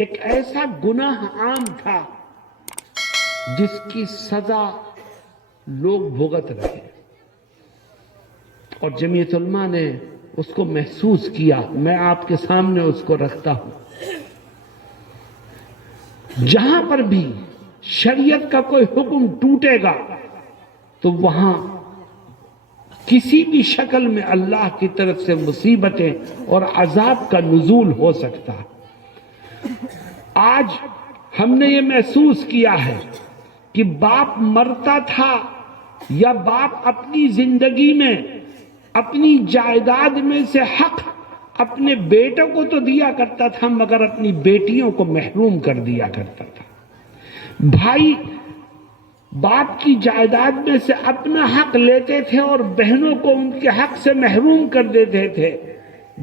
ایک ایسا گناہ عام تھا جس کی سزا لوگ بھگت رہے، اور جمعیت علماء نے اس کو محسوس کیا. میں آپ کے سامنے اس کو رکھتا ہوں. جہاں پر بھی شریعت کا کوئی حکم ٹوٹے گا تو وہاں کسی بھی شکل میں اللہ کی طرف سے مصیبتیں اور عذاب کا نزول ہو سکتا. آج ہم نے یہ محسوس کیا ہے کہ باپ مرتا تھا یا باپ اپنی زندگی میں اپنی جائیداد میں سے حق اپنے بیٹوں کو تو دیا کرتا تھا مگر اپنی بیٹیوں کو محروم کر دیا کرتا تھا. بھائی باپ کی جائیداد میں سے اپنا حق لیتے تھے اور بہنوں کو ان کے حق سے محروم کر دیتے تھے،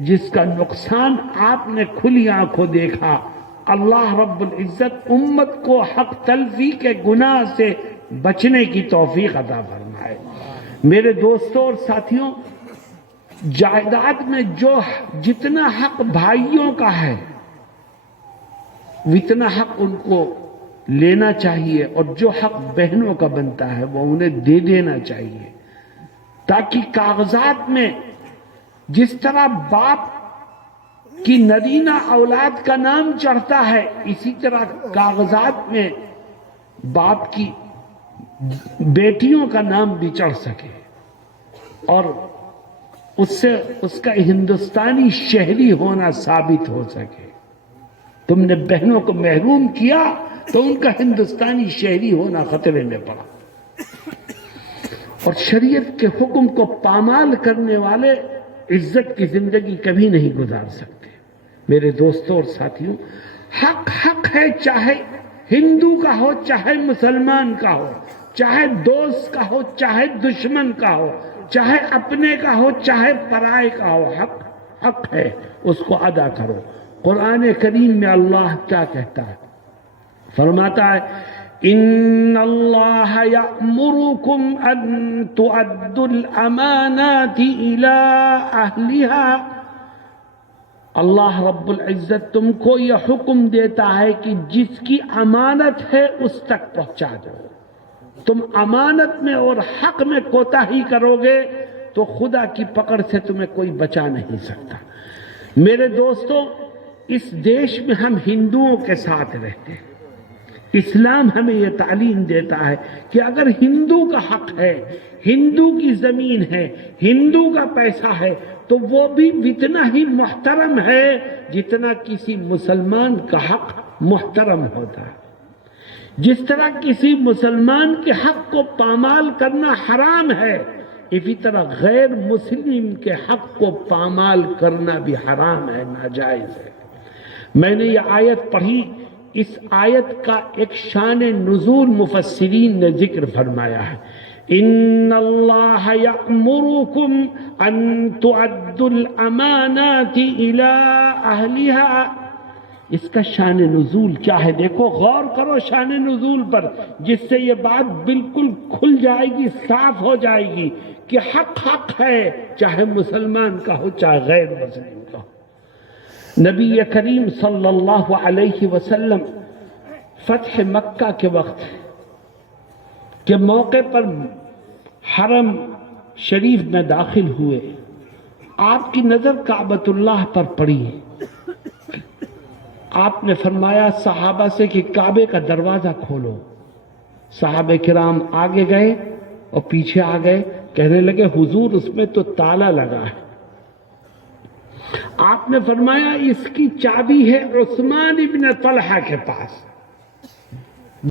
جس کا نقصان آپ نے کھلی آنکھوں دیکھا. اللہ رب العزت امت کو حق تلفی کے گناہ سے بچنے کی توفیق عطا فرمائے. میرے دوستوں اور ساتھیوں، جائیداد میں جتنا حق بھائیوں کا ہے اتنا حق ان کو لینا چاہیے، اور جو حق بہنوں کا بنتا ہے وہ انہیں دے دینا چاہیے، تاکہ کاغذات میں جس طرح باپ کی نرینہ اولاد کا نام چڑھتا ہے اسی طرح کاغذات میں باپ کی بیٹیوں کا نام بھی چڑھ سکے، اور اس سے اس کا ہندوستانی شہری ہونا ثابت ہو سکے. تم نے بہنوں کو محروم کیا تو ان کا ہندوستانی شہری ہونا خطرے میں پڑا. اور شریعت کے حکم کو پامال کرنے والے عزت کی زندگی کبھی نہیں گزار سکتے. میرے دوستوں اور ساتھیوں، حق حق ہے، چاہے ہندو کا ہو چاہے مسلمان کا ہو، چاہے دوست کا ہو چاہے دشمن کا ہو، چاہے اپنے کا ہو چاہے پرائے کا ہو. حق حق ہے، اس کو ادا کرو. قرآن کریم میں اللہ کیا کہتا ہے؟ فرماتا ہے ان اللہ یأمرکم ان تؤدوا الامانات الی اہلها. اللہ رب العزت تم کو یہ حکم دیتا ہے کہ جس کی امانت ہے اس تک پہنچا دو. تم امانت میں اور حق میں کوتاہی کرو گے تو خدا کی پکڑ سے تمہیں کوئی بچا نہیں سکتا. میرے دوستوں، اس دیش میں ہم ہندوؤں کے ساتھ رہتے ہیں. اسلام ہمیں یہ تعلیم دیتا ہے کہ اگر ہندو کا حق ہے، ہندو کی زمین ہے، ہندو کا پیسہ ہے تو وہ بھی اتنا ہی محترم ہے جتنا کسی مسلمان کا حق محترم ہوتا ہے. جس طرح کسی مسلمان کے حق کو پامال کرنا حرام ہے، اسی طرح غیر مسلم کے حق کو پامال کرنا بھی حرام ہے، ناجائز ہے. میں نے یہ آیت پڑھی، اس آیت کا ایک شان نزول مفسرین نے ذکر فرمایا ہے. ان اللہ یأمرکم ان تؤدوا الامانات الی اہلها. اس کا شان نزول کیا ہے؟ دیکھو، غور کرو شان نزول پر، جس سے یہ بات بالکل کھل جائے گی، صاف ہو جائے گی کہ حق حق ہے، چاہے مسلمان کا ہو چاہے غیر مسلم کا ہو. نبی کریم صلی اللہ علیہ وسلم فتح مکہ کے وقت کے موقع پر حرم شریف میں داخل ہوئے. آپ کی نظر کعبۃ اللہ پر پڑی. آپ نے فرمایا صحابہ سے کہ کعبے کا دروازہ کھولو. صحابہ کرام آگے گئے اور پیچھے آ گئے، کہنے لگے حضور اس میں تو تالا لگا ہے. آپ نے فرمایا اس کی چابی ہے عثمان ابن طلحہ کے پاس.